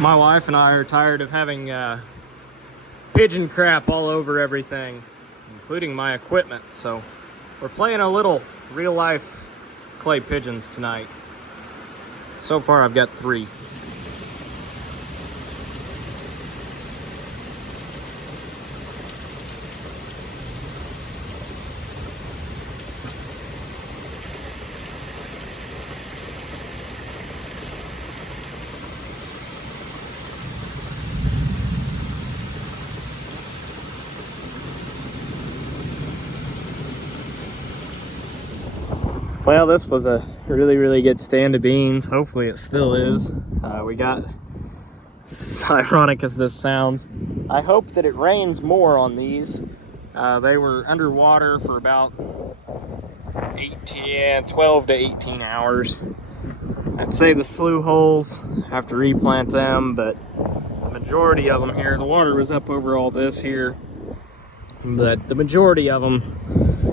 My wife and I are tired of having pigeon crap all over everything, including my equipment. So we're playing a little real life clay pigeons tonight. So far I've got 3. Well, this was a really good stand of beans. Hopefully it still is. We got, as ironic as this sounds, I hope that it rains more on these. They were underwater for about 12 to 18 hours. I'd say the slough holes, have to replant them, but the majority of them here, the water was up over all this here, but the majority of them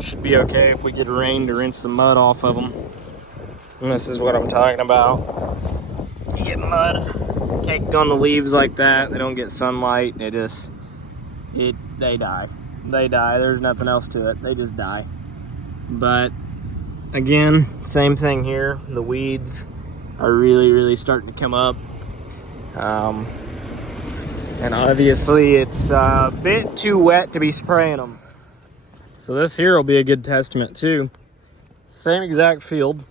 should be okay if we get rain to rinse the mud off of them. And this is what I'm talking about. You get mud caked on the leaves like that, they don't get sunlight, they die. They die, there's nothing else to it, they just die. But again, same thing here, the weeds are really starting to come up. And obviously it's a bit too wet to be spraying them. So this here will be a good testament too. Same exact field.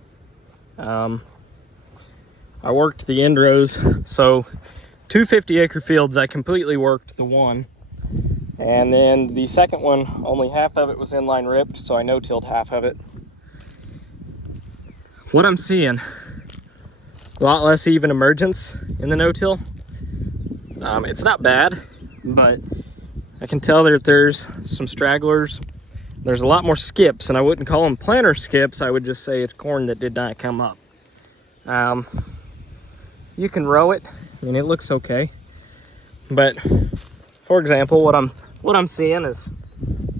I worked the end rows, so 2 50-acre fields, I completely worked the one. And then the second one, only half of it was inline ripped, so I no-tilled half of it. What I'm seeing, a lot less even emergence in the no-till. It's not bad, but I can tell that there's some stragglers. There's a lot more skips, and I wouldn't call them planter skips. I would just say it's corn that did not come up. You can row it. I mean, it looks okay. But for example, what I'm seeing is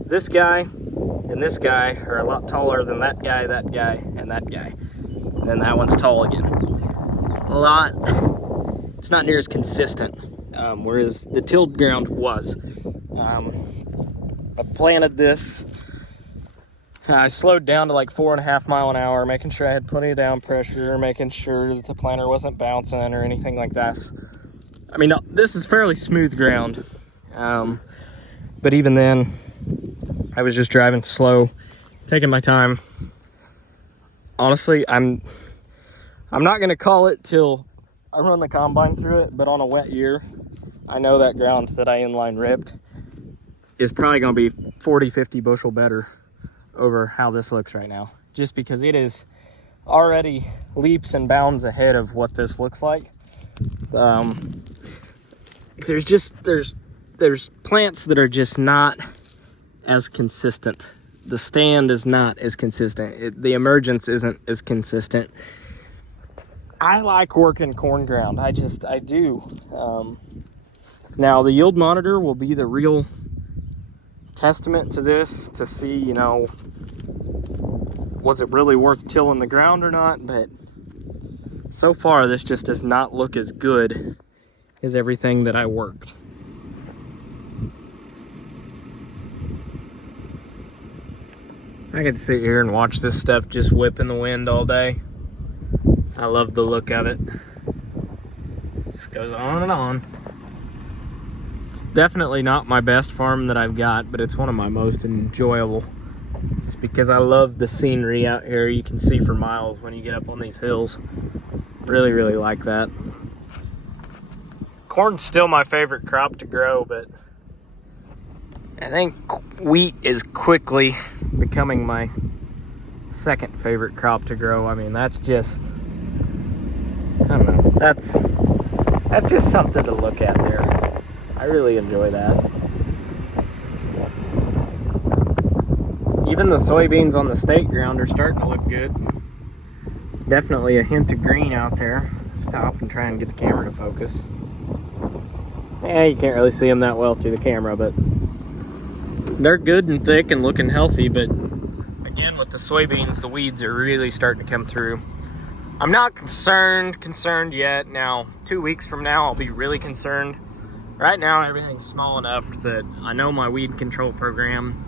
this guy and this guy are a lot taller than that guy, and that guy. And then that one's tall again. It's not near as consistent, whereas the tilled ground was. I planted this. I slowed down to like 4.5 miles an hour, making sure I had plenty of down pressure, making sure that the planter wasn't bouncing or anything like that. I mean, this is fairly smooth ground, but even then, I was just driving slow, taking my time. Honestly, I'm not gonna call it till I run the combine through it, but on a wet year, I know that ground that I inline ripped is probably gonna be 40-50 bushel better over how this looks right now, just because it is already leaps and bounds ahead of what this looks like. There's plants that are just not as consistent. The stand is not as consistent. The emergence isn't as consistent. I like working corn ground. I do. Now the yield monitor will be the real testament to this, to see, you know, was it really worth tilling the ground or not. But so far this just does not look as good as everything that I worked. I could sit here and watch this stuff just whip in the wind all day. I love the look of it. Just goes on and on. It's definitely not my best farm that I've got, but it's one of my most enjoyable. Just because I love the scenery out here. You can see for miles when you get up on these hills. Really like that. Corn's still my favorite crop to grow, but I think wheat is quickly becoming my second favorite crop to grow. I mean, that's just, I don't know, that's just something to look at there. I really enjoy that. Even the soybeans on the state ground are starting to look good. Definitely a hint of green out there. Stop and try and get the camera to focus. Yeah, you can't really see them that well through the camera, but they're good and thick and looking healthy. But again, with the soybeans, the weeds are really starting to come through. I'm not concerned yet. Now, 2 weeks from now, I'll be really concerned. Right now, everything's small enough that I know my weed control program,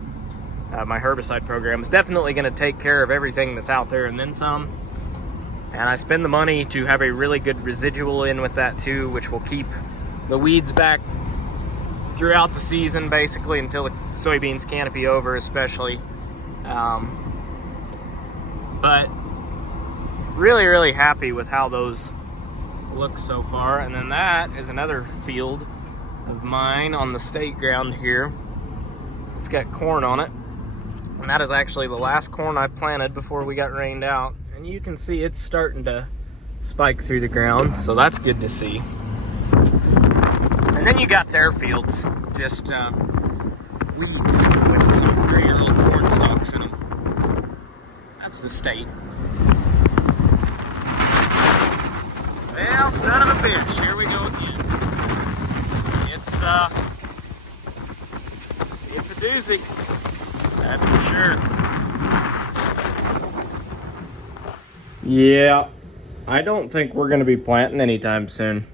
my herbicide program, is definitely going to take care of everything that's out there and then some. And I spend the money to have a really good residual in with that too, which will keep the weeds back throughout the season, basically, until the soybeans canopy over, especially. But really, really happy with how those look so far. And then that is another field of mine on the state ground here. It's got corn on it, and that is actually the last corn I planted before we got rained out. And you can see it's starting to spike through the ground, so that's good to see. And then you got their fields, just weeds with some 3-year-old corn stalks in them. That's the state. Well, son of a bitch, here we go again. It's a doozy, that's for sure. Yeah, I don't think we're gonna be planting anytime soon.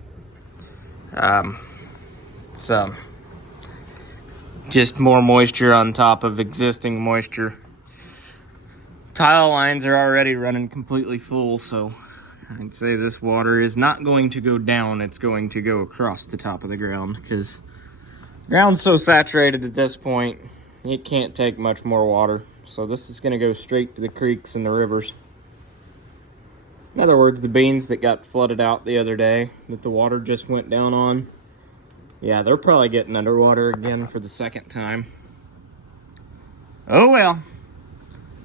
It's just more moisture on top of existing moisture. Tile lines are already running completely full, so I'd say this water is not going to go down, it's going to go across the top of the ground, because the ground's so saturated at this point, it can't take much more water. So this is gonna go straight to the creeks and the rivers. In other words, the beans that got flooded out the other day, that the water just went down on, yeah, they're probably getting underwater again for the second time. Oh well.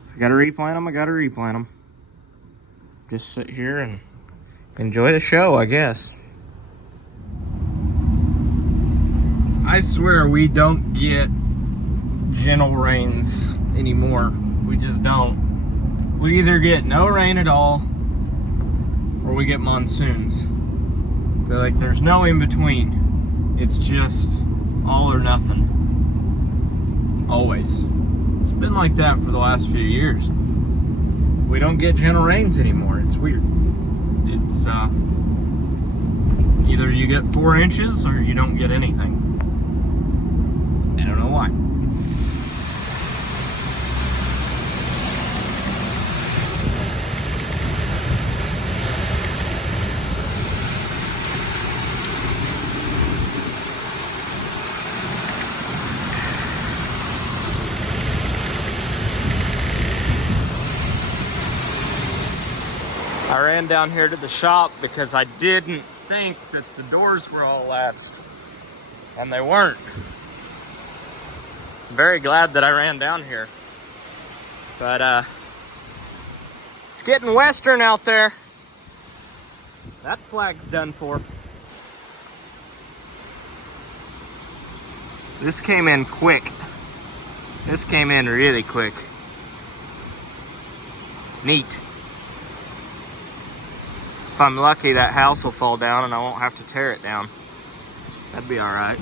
If I gotta replant them, I gotta replant them. Just sit here and enjoy the show, I guess. I swear we don't get gentle rains anymore. We just don't. We either get no rain at all, or we get monsoons. But like, there's no in between. It's just all or nothing. Always. It's been like that for the last few years. We don't get gentle rains anymore. It's weird. It's either you get 4 inches or you don't get anything. I don't know why. I ran down here to the shop because I didn't think that the doors were all latched, and they weren't. I'm very glad that I ran down here. But it's getting western out there. That flag's done for. This came in quick. This came in really quick. Neat. If I'm lucky, that house will fall down and I won't have to tear it down. That'd be all right.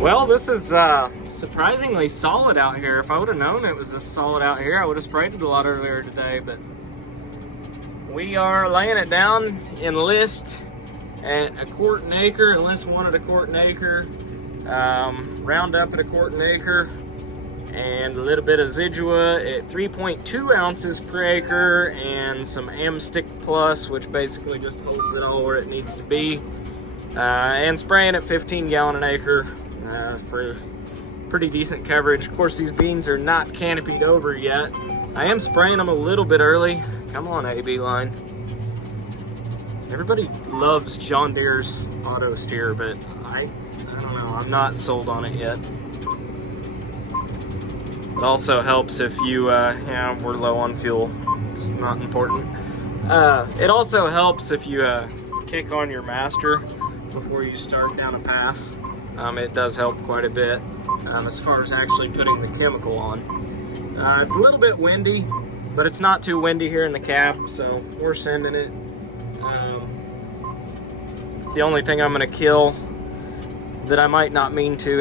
Well, this is surprisingly solid out here. If I would have known it was this solid out here, I would have sprayed it a lot earlier today, but we are laying it down in list at 1/4 acre, enlist 1 at 1/4 acre, Roundup at 1/4 acre, and a little bit of Zidua at 3.2 ounces per acre, and some Amstick Plus, which basically just holds it all where it needs to be, and spraying at 15 gallon an acre for pretty decent coverage. Of course, these beans are not canopied over yet. I am spraying them a little bit early. Come on, AB line. Everybody loves John Deere's auto steer, but I don't know, I'm not sold on it yet. It also helps if you, yeah, we're low on fuel. It's not important. It also helps if you kick on your master before you start down a pass. It does help quite a bit as far as actually putting the chemical on. It's a little bit windy, but it's not too windy here in the cab, so we're sending it. the only thing I'm gonna kill that I might not mean to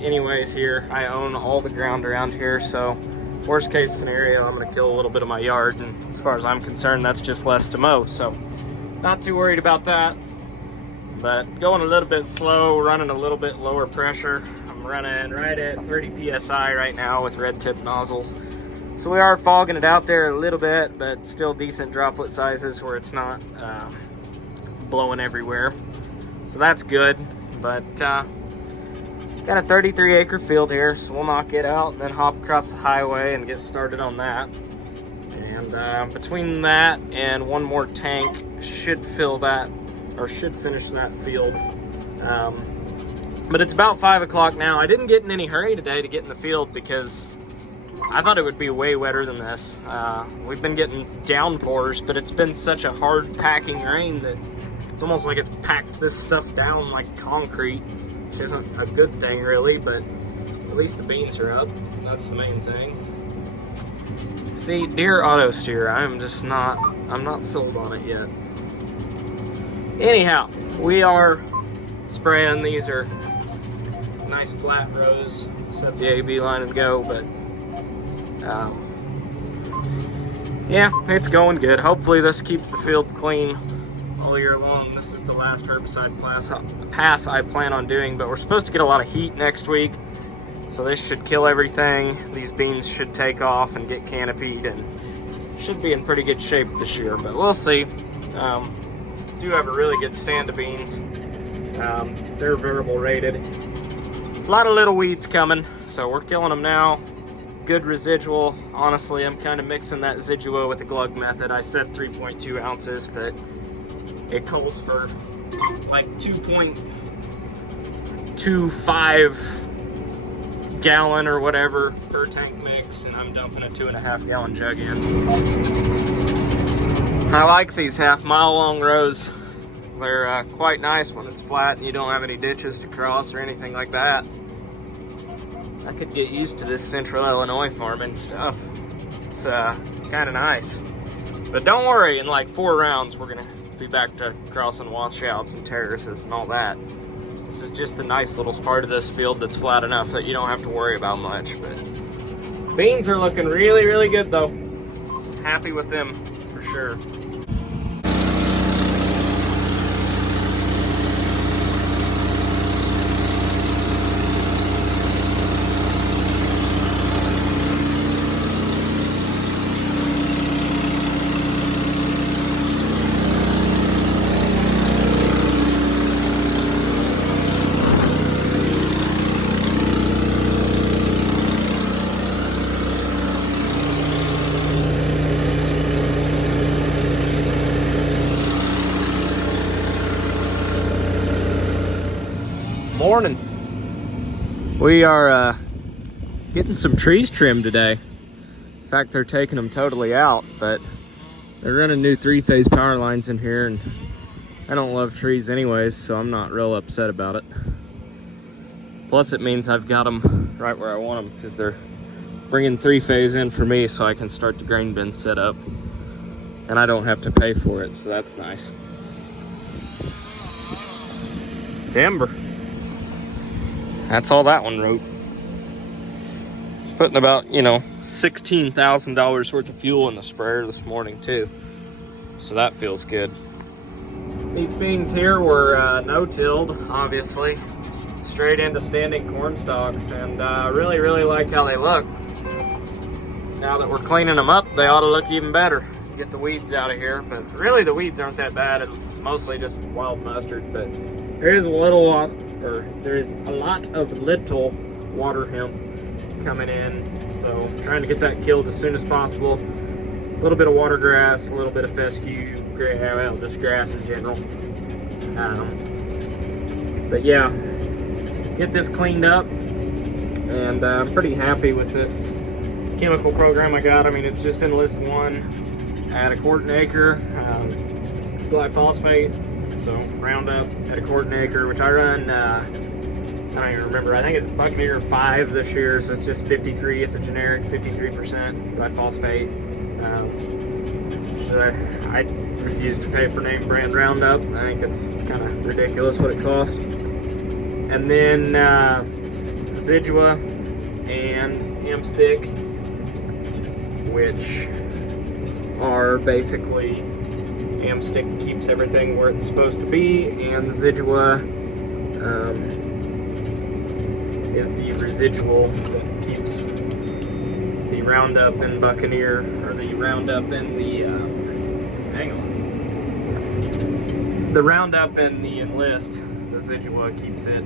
anyways here. I own all the ground around here, so worst case scenario, I'm gonna kill a little bit of my yard, and as far as I'm concerned, that's just less to mow, so not too worried about that. But going a little bit slow, running a little bit lower pressure. I'm running right at 30 PSI right now with red tip nozzles. So we are fogging it out there a little bit, but still decent droplet sizes where it's not blowing everywhere. So that's good. But got a 33 acre field here, so we'll knock it out and then hop across the highway and get started on that. And between that and one more tank should fill that, or should finish that field. But it's about 5 o'clock now. I didn't get in any hurry today to get in the field because I thought it would be way wetter than this. We've been getting downpours, but it's been such a hard packing rain that it's almost like it's packed this stuff down like concrete, which isn't a good thing really, but at least the beans are up. That's the main thing. See, dear auto steer, I'm not sold on it yet. Anyhow, we are spraying. These are nice flat rows. Set the AB line and go, but yeah, it's going good. Hopefully this keeps the field clean all year long. This is the last herbicide pass I plan on doing, but we're supposed to get a lot of heat next week, so this should kill everything. These beans should take off and get canopied and should be in pretty good shape this year, but we'll see. Do have a really good stand of beans. They're variable rated. A lot of little weeds coming, so we're killing them now. Good residual. Honestly, I'm kind of mixing that Zidua with the glug method. I said 3.2 ounces, but it calls for like 2.25 gallon or whatever per tank mix, and I'm dumping a 2.5 gallon jug in. I like these half-mile long rows. They're quite nice when it's flat and you don't have any ditches to cross or anything like that. I could get used to this central Illinois farming stuff. It's kind of nice. But don't worry, in like 4 rounds, we're gonna be back to crossing washouts and terraces and all that. This is just the nice little part of this field that's flat enough that you don't have to worry about much. But beans are looking really, really good though. Happy with them for sure. Morning. We are getting some trees trimmed today. In fact, they're taking them totally out, but they're running new 3-phase power lines in here, and I don't love trees anyways, so I'm not real upset about it. Plus it means I've got them right where I want them, because they're bringing 3-phase in for me so I can start the grain bin set up, and I don't have to pay for it, so that's nice. Timber. That's all that one wrote. Putting about, $16,000 worth of fuel in the sprayer this morning too. So that feels good. These beans here were no-tilled, obviously. Straight into standing corn stalks, and I really, really like how they look. Now that we're cleaning them up, they ought to look even better. Get the weeds out of here, but really the weeds aren't that bad. It's mostly just wild mustard, but there is a lot of little water hemp coming in, so I'm trying to get that killed as soon as possible. A little bit of water grass, a little bit of fescue, well, just grass in general. But yeah, get this cleaned up, and I'm pretty happy with this chemical program I got. I mean, it's just in list 1 at a quart an acre, glyphosate. So Roundup at a quart an acre, which I run, I don't even remember, I think it's Buccaneer 5 this year, so it's just 53, it's a generic 53% glyphosate. I refuse to pay for name brand Roundup. I think it's kind of ridiculous what it costs. And then Zidua and Amstick, which are basically, Amstick keeps everything where it's supposed to be, and Zidua is the residual that keeps the Roundup and Buccaneer, or the Roundup and the the Roundup and the Enlist. The Zidua keeps it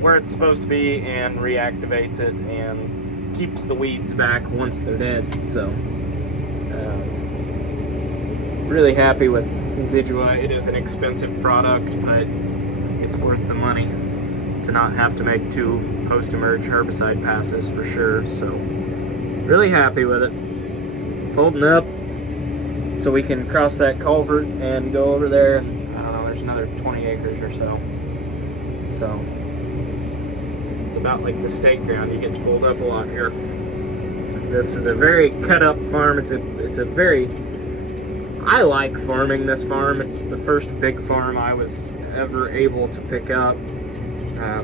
where it's supposed to be and reactivates it and keeps the weeds back once they're dead. So really happy with Zidua. It is an expensive product, but it's worth the money to not have to make 2 post-emerge herbicide passes for sure. So really happy with it. Folding up so we can cross that culvert and go over there. And I don't know, there's another 20 acres or so. So it's about like the state ground. You get to fold up a lot here. This is a very cut up farm. It's a very, I like farming this farm. It's the first big farm I was ever able to pick up.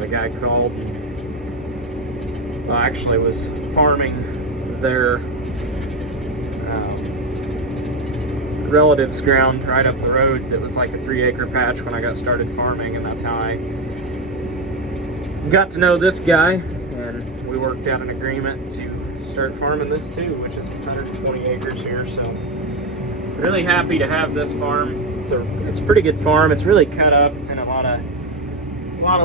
The guy called, well, actually was farming their relative's ground right up the road that was like a 3-acre patch when I got started farming, and that's how I got to know this guy, and we worked out an agreement to start farming this too, which is 120 acres here. So really happy to have this farm. It's a pretty good farm. It's really cut up. It's in a lot of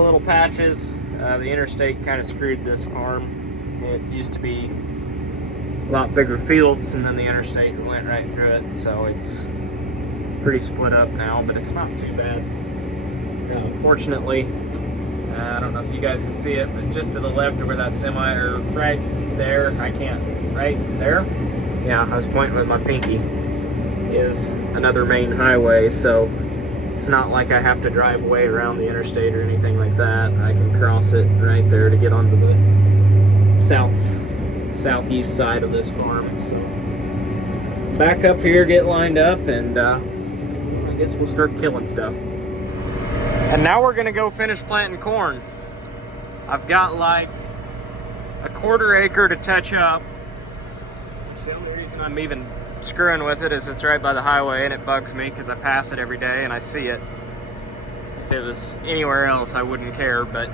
little patches. The interstate kind of screwed this farm. It used to be a lot bigger fields, and then the interstate went right through it, so it's pretty split up now, but it's not too bad. Fortunately, I don't know if you guys can see it, but just to the left of where that semi, or right there, I can't, right there? Yeah, I was pointing with my pinky, is another main highway, so it's not like I have to drive way around the interstate or anything like that. I can cross it right there to get onto the southeast side of this farm. So back up here, get lined up, and I guess we'll start killing stuff. And now we're gonna go finish planting corn. I've got like a 1/4 acre to touch up. The only reason I'm even screwing with it is it's right by the highway, and it bugs me because I pass it every day and I see it. If it was anywhere else, I wouldn't care, but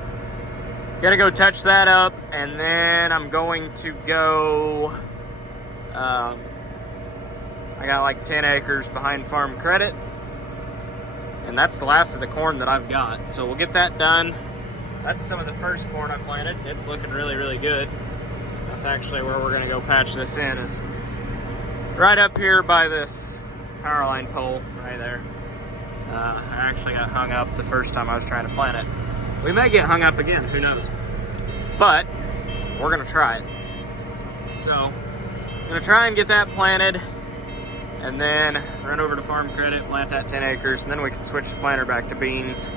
gonna go touch that up, and then I'm going to go, I got like 10 acres behind Farm Credit, and that's the last of the corn that I've got. So we'll get that done. That's some of the first corn I planted. It's looking really, really good. That's actually where we're gonna go patch this in, is right up here by this power line pole right there. I actually got hung up the first time I was trying to plant it. We may get hung up again, who knows? But we're gonna try it. So I'm gonna try and get that planted, and then run over to Farm Credit, plant that 10 acres, and then we can switch the planter back to beans,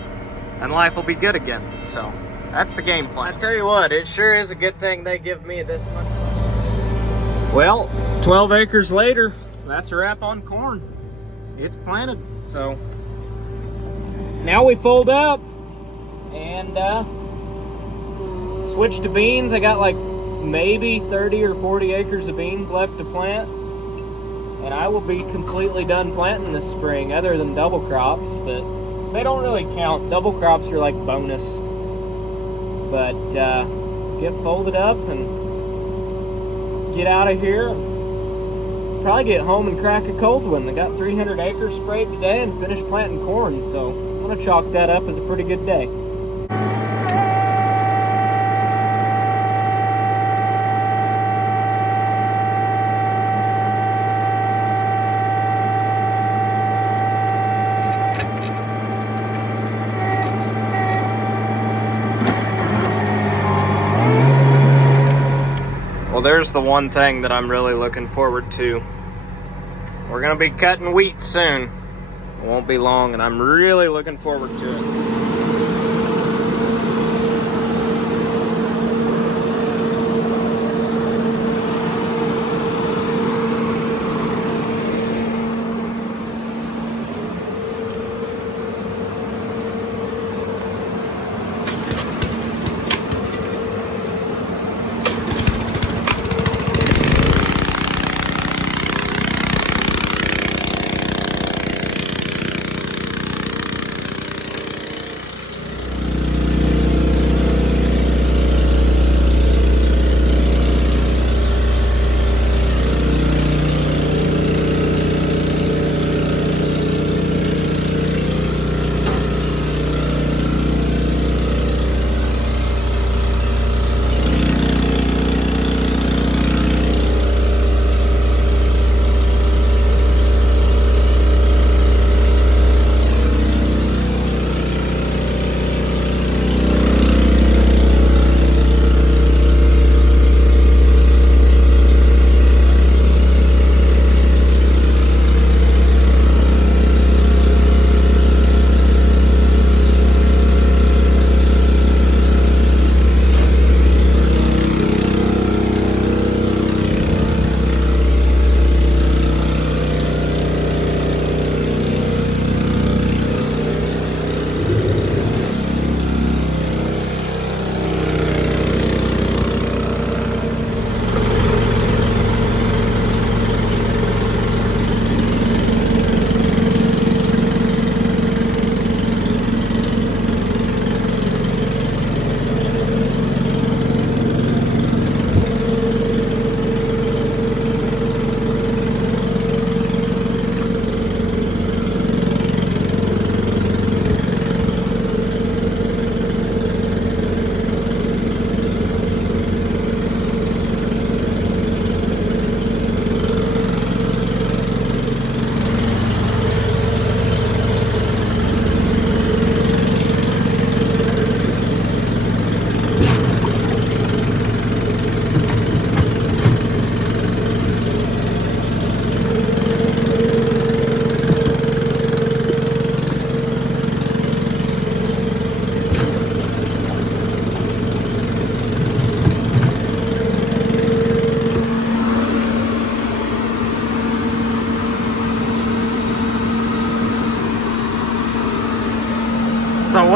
and life will be good again. So that's the game plan. I tell you what, it sure is a good thing they give me this much. Well, 12 acres later, that's a wrap on corn. It's planted. So now we fold up and switch to beans. I got like maybe 30 or 40 acres of beans left to plant, and I will be completely done planting this spring, other than double crops, but they don't really count. Double crops are like bonus. But get folded up and get out of here. Probably get home and crack a cold one. I got 300 acres sprayed today and finished planting corn, so I'm gonna chalk that up as a pretty good day. Well, there's the one thing that I'm really looking forward to. We're gonna be cutting wheat soon. It won't be long, and I'm really looking forward to it.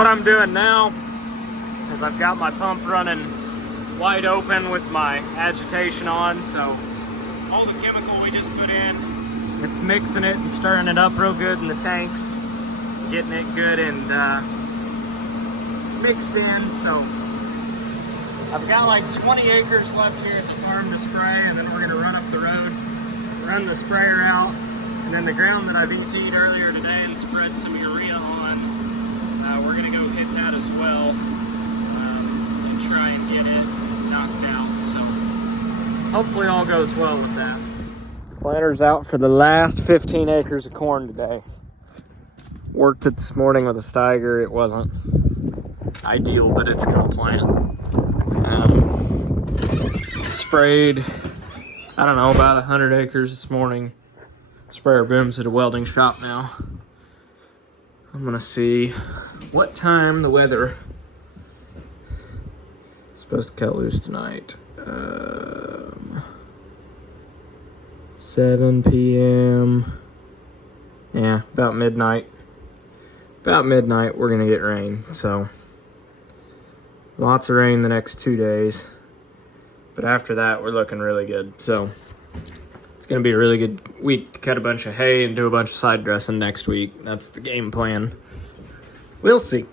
what I'm doing now is I've got my pump running wide open with my agitation on, so all the chemical we just put in, it's mixing it and stirring it up real good in the tanks, getting it good and mixed in. So I've got like 20 acres left here at the farm to spray, and then we're gonna run up the road, run the sprayer out, and then the ground that I've ET'd earlier today and spread some urea on, we're gonna go hit that as well, and try and get it knocked out. So hopefully all goes well with that. Planter's out for the last 15 acres of corn today. Worked it this morning with a Steiger. It wasn't ideal, but it's gonna plant. Sprayed, I don't know, about 100 acres this morning. Sprayer boom's at a welding shop now. I'm gonna see what time the weather is supposed to cut loose tonight. 7 p.m. Yeah, about midnight. About midnight we're gonna get rain, so lots of rain the next 2 days. But after that, we're looking really good. So it's gonna be a really good week to cut a bunch of hay and do a bunch of side dressing next week. That's the game plan. We'll see.